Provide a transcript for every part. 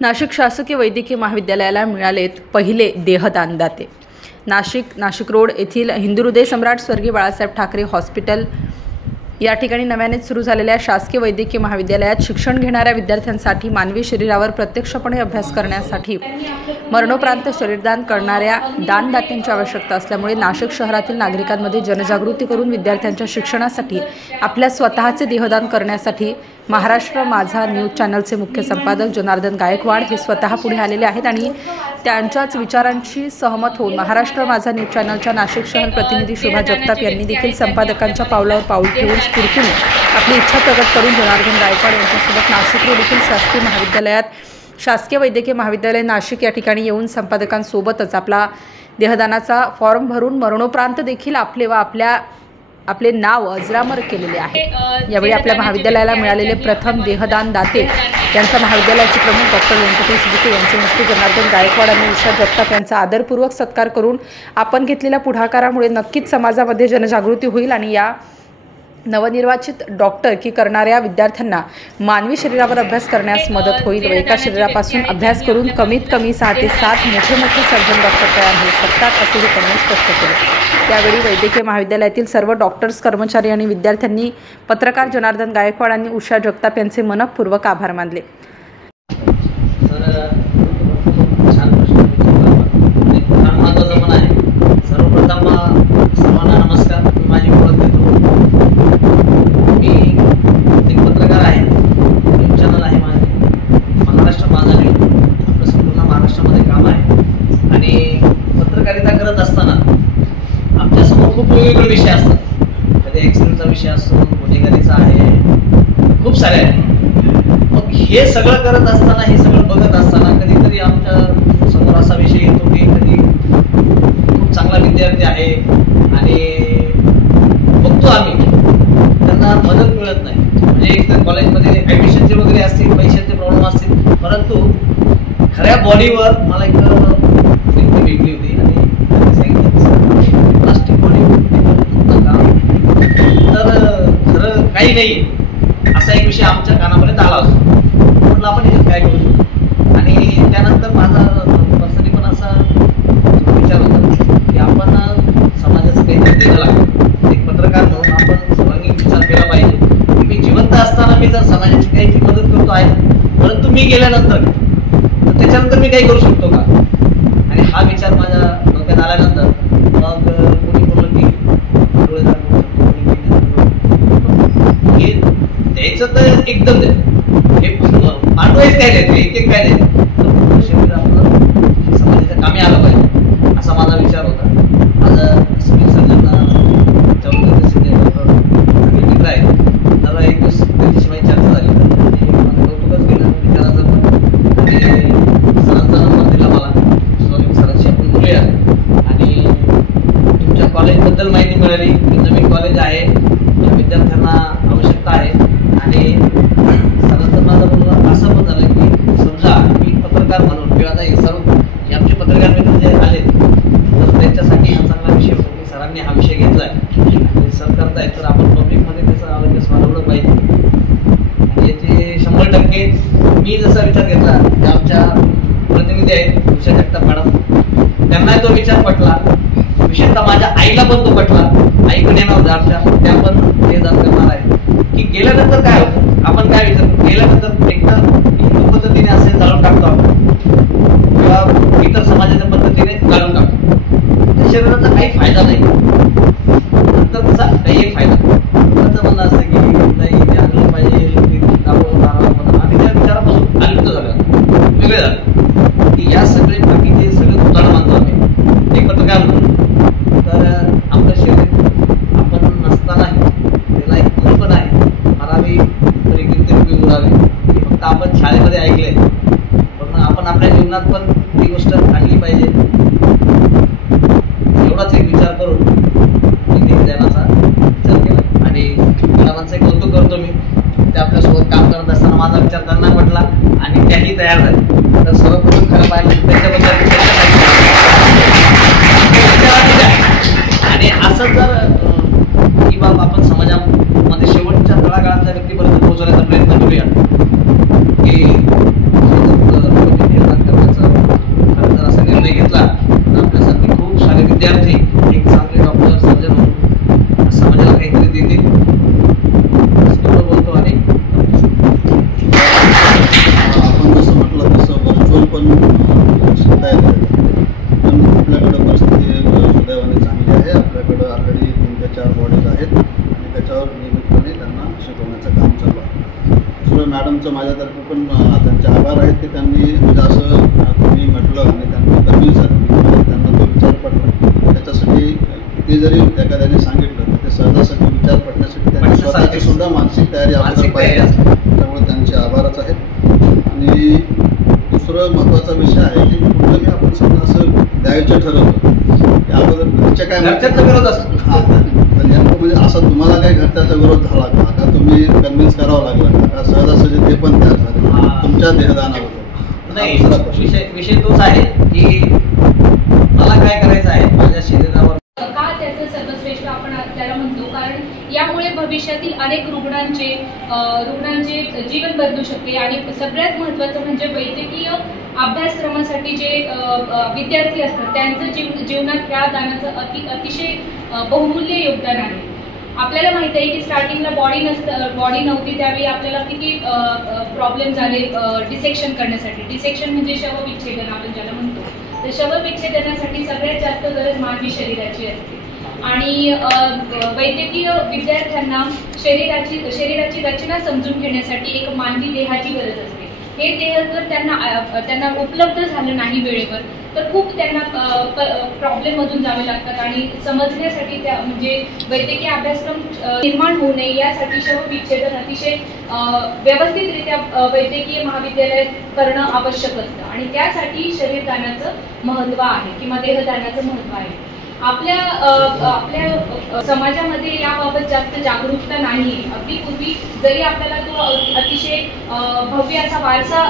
नाशिक शासकीय वैद्यकीय महाविद्यालयाला मिळालेत पहिले देहदानदाते। नाशिक रोड येथील हिंदू हृदय सम्राट स्वर्गीय बाळासाहेब ठाकरे हॉस्पिटल या ठिकाणी नव्यानेच सुरू झालेल्या शासकीय वैद्यकीय महाविद्यालयात शिक्षण घेणाऱ्या विद्यार्थ्यांसाठी मानवी शरीरावर प्रत्यक्षपणे अभ्यास करण्यासाठी मरणोपरांत शरीरदान करणाऱ्या दानदात्यांची आवश्यकता असल्यामुळे नाशिक शहरातील नागरिकांमध्ये जनजागृती करून विद्यार्थ्यांच्या शिक्षणासाठी आपल्या स्वतःचे देहदान करण्यासाठी महाराष्ट्र माझा न्यूज चॅनलचे मुख्य संपादक जनार्दन गायकवाड हे स्वतः पुढे आलेले आहेत आणि त्यांच्याच विचारांशी सहमत होऊन महाराष्ट्र माझा न्यूज चॅनलच्या नाशिक शहर प्रतिनिधी शोभा जगताप यांनी देखील संपादकांच्या पावलावर पाऊल ठेवून स्फूर्तीने आपली इच्छा प्रकट करून जनार्दन गायकवाड यांच्यासोबत नाशिक रोड येथील शासकीय महाविद्यालयात शासकीय वैद्यकीय महाविद्यालय नाशिक या ठिकाणी येऊन संपादकांसोबतच आपला देहदानाचा फॉर्म भरून मरणोपरांत देखील आपले नाव अजरामर केलेले आहे। यावेळी आपल्या महाविद्यालयाला मिळालेले प्रथम देहदान दाते यांचा महाविद्यालयाचे प्रमुख डॉक्टर व्यंकटेश विखे यांचे हस्ते जनार्दन गायकवाड आणि उषा जगताप यांचा आदरपूर्वक सत्कार करून आपण घेतलेल्या पुढाकारामुळे नक्कीच समाजामध्ये जनजागृती होईल आणि या नवनिर्वाचित डॉक्टर की करणाऱ्या विद्यार्थ्यांना मानवी शरीरावर अभ्यास करण्यास मदत होईल व एका शरीरापासून अभ्यास करून कमीत कमी 6 ते 7 मोठे सर्जन डॉक्टर तयार होऊ शकतात असेही त्यांनी स्पष्ट केले। त्यावेळी वैद्यकीय महाविद्यालयातील सर्व डॉक्टर्स कर्मचारी आणि विद्यार्थ्यांनी पत्रकार जनार्दन गायकवाड आणि उषा जगताप यांचे मनपूर्वक आभार मानले। सर्वांना नमस्कार। माझी ओळख देतो, मी एक पत्रकार आहे, न्यूज चॅनल आहे माझे महाराष्ट्र माझा न्यूज। आपलं संपूर्ण महाराष्ट्रामध्ये काम आहे आणि पत्रकारिता करत असताना आमच्यासमोर खूप वेगवेगळे विषय असतात। कधी ॲक्सिडेंटचा विषय असतो, गुन्हेगारीचा आहे, खूप सारे आहे। मग हे सगळं करत असताना, हे सगळं बघत असताना कधीतरी आमच्या समोर असा विषय येतो की कधी खूप चांगला विद्यार्थी आहे आणि बघतो आम्ही त्यांना मदत मिळत नाही। म्हणजे एक तर कॉलेजमध्ये ॲडमिशनचे वगैरे असतील, पैशाचे प्रॉब्लेम असतील, परंतु खऱ्या बॉडीवर मला एक भेटली होती आणि सांगितलं प्लास्टिक बॉडी तर खरं काही नाही असा एक विषय आमच्या कानापर्यंत आला असतो। म्हटलं आपण याच्यात काय करू शकतो आणि त्यानंतर माझा पर्सनली पण असा विचार होता की आपण समाजाचं काहीतरी देणं लागतं। एक पत्रकार म्हणून आपण सर्वांनी विचार केला पाहिजे की मी जिवंत असताना मी जर समाजाची काही मदत करतो आहे, परंतु मी गेल्यानंतर तर त्याच्यानंतर मी काही करू शकतो का? आणि हा विचार माझ्या डोक्यात आल्यानंतर मग कोणी बोललं की डोळे हे द्यायचं तर एकदम द्यायचं, हे पाठवायचं काय द्यायचं, एक काय द्यायचं, शरीर आपलं समाजाच्या कामी आलं पाहिजे असा माझा विचार होता। माझं सिव्हिल सर्जन चौधरी डॉक्टर मित्र आहे, तर एक दिवस त्याच्याशी माझी चर्चा झाली तर माझं कौतुकच केलं विचाराचं पण आणि सरांचा नंबर दिला मला, सरांशी आपण बोलूया आणि तुमच्या कॉलेजबद्दल माहिती मिळाली की नवीन कॉलेज आहे, विद्यार्थ्यांना आवश्यकता आहे आणि सरांचं माझं बोलणं असं पण झालं की समजा मी पत्रकार म्हणून किंवा आता हे सर्व हे आमचे पत्रकार मित्र जे आले तर त्यांच्यासाठी हा चांगला विषय होतो की सरांनी हा विषय घेतला आहे आणि सर करतायत, तर आपण पब्लिकमध्ये त्याचं अवेअरनेस वाढवलं पाहिजे आणि याचे 100% मी जसा विचार घेतला की आमच्या प्रतिनिधी आहेत उषा जगताप मॅडम, त्यांनाही तो विचार पटला, विशेषतः माझ्या आईला पण तो पटला। आईकडे येणार होतं आमच्या, त्या पण हे दान करणार आहे की गेल्यानंतर काय होतं, आपण काय विचार गेल्यानंतर एकदा हिंदू पद्धतीने असेल जाळून टाकतो आपण किंवा इतर समाजाच्या पद्धतीने जाळून टाकतो, त्या शरीराचा काही फायदा नाही, नंतर त्याचा काही एक फायदा त्याचं म्हणणं असतं की नाही ते आणलं पाहिजे आम्ही त्या विचारापासून आलिप्त झालं, वेगळे झालं की या सगळे बाकीचे सगळे उदाहरण मानतो आम्ही एक पत्रकार म्हणून। तर आपलं शरीर आपण नसतानाही त्याला एक गुण पण आहे, मारावी तरी कितीतरी उडावे, हे फक्त आपण शाळेमध्ये ऐकले, पण आपण आपल्या जीवनात पण ती गोष्ट आणली पाहिजे। एवढाच एक विचार करून मी देहदानाचा विचार केला आणि मॅडमांचं एक कौतुक करतो मी, ते आपल्यासोबत काम करत असताना माझा विचार त्यांना पटला आणि त्याही तयार झाले। तर सर्वप्रथम खरं पाहिलं त्याच्याबद्दल आणि असं जर की बाबा आपण समाजामध्ये शेवटच्या तळागाळातल्या व्यक्तीपर्यंत पोहोचवण्याचा प्रयत्न करूया की विद्यार्थी एक चांगले डॉक्टर सर्जन होऊन समाजाला काहीतरी देतील एवढं बोलतो. आणि आपण जसं म्हटलं तसं व्हर्च्युअल पण शिकता येतं, पण आपल्याकडं परिस्थिती सुदैवाने चांगली आहे. आपल्याकडं ऑलरेडी 3 ते 4 बॉडीज आहेत आणि त्याच्यावर नियमितपणे त्यांना शिकवण्याचं काम चालू आहे. दुसरं मॅडमचं माझ्यातर्फे पण त्यांचे आभार आहेत की त्यांनी म्हणजे असं तुम्ही म्हटलं आणि त्यांनी कन्व्हिन्स त्यांना तो विचार पडला. त्याच्यासाठी किती जरी एखाद्याने सांगितलं तर ते सहजासहजी विचार पडण्यासाठी त्यांनी स्वतःची सुद्धा मानसिक तयारी अगोदर पाहिजे. त्यामुळे त्यांचे आभारच आहेत. आणि दुसरं महत्त्वाचा विषय आहे की कुठलंही आपण समजा असं द्यायचं ठरवलं की अगोदर घरच्या काय घरच्यांचा विरोध असतो. हां, तर नेमकं म्हणजे असं तुम्हाला काही घरच्याचा विरोध झाला का तुम्ही कन्व्हिन्स करावं लागला का सहजासहजी ते पण तयार झाले तुमच्या देहदानाबद्दल? नाही, विषय तोच आहे की मला काय करायचं आहे माझ्या शरीरावर का त्याचं सर्वश्रेष्ठ आपण त्याला म्हणतो, कारण यामुळे भविष्यातील अनेक रुग्णांचे जीवन बदलू शकते. आणि सगळ्यात महत्त्वाचं म्हणजे वैद्यकीय अभ्यासक्रमासाठी जे विद्यार्थी असतात त्यांचं जीवनात या दानाचं अतिशय बहुमूल्य योगदान आहे. आपल्याला माहिती आहे की स्टार्टिंगला बॉडी नव्हती त्यावेळी आपल्याला किती प्रॉब्लेम झाले डिसेक्शन करण्यासाठी. डिसेक्शन म्हणजे शवविच्छेदन आपण ज्याला म्हणतो. तर शवविच्छेदनासाठी सगळ्यात जास्त गरज मानवी शरीराची असते. आणि वैद्यकीय विद्यार्थ्यांना शरीराची रचना समजून घेण्यासाठी एक मानवी देहाची गरज असते. हे देह जर त्यांना उपलब्ध झालं नाही वेळेवर तर खूप त्यांना प्रॉब्लेममधून जावे लागतात. आणि समजण्यासाठी त्या म्हणजे वैद्यकीय अभ्यासक्रम निर्माण होऊ नये यासाठी शवविच्छेदन अतिशय व्यवस्थितरित्या वैद्यकीय महाविद्यालयात करणं आवश्यक असतं. आणि त्यासाठी शरीरदानाचं महत्त्व आहे किंवा देहदानाचं महत्त्व आहे. आपल्या समाजामध्ये याबाबत जास्त जागरूकता नाही. अगदी पूर्वी जरी आपल्याला तो अतिशय भव्य असा वारसा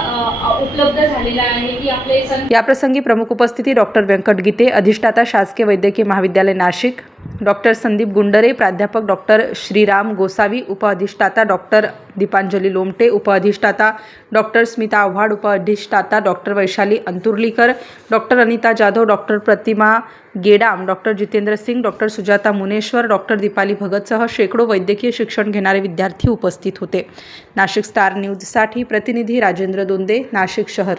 उपलब्ध झालेला आहे की आपले याप्रसंगी प्रमुख उपस्थिती डॉक्टर व्यंकट गीते, अधिष्ठाता शासकीय वैद्यकीय महाविद्यालय नाशिक, डॉक्टर संदीप गुंडरे, प्राध्यापक डॉक्टर श्रीराम गोसावी, उपअधिष्ठाता डॉक्टर दीपांजली लोमटे, उपअधिष्ठाता डॉक्टर स्मिता आव्हाड, उपअधिष्ठाता doctor Vaishali Anturlikar, doctor Anita Jadhav, doctor Pratima Gedam, doctor Jitendra Singh, doctor Sujata Muneshwar, doctor Deepali भगतसह शेकडो वैद्यकीय शिक्षण घेणारे विद्यार्थी उपस्थित होते. नाशिक स्टार न्यूजसाठी प्रतिनिधी राजेंद्र दोंदे, नाशिक शहर.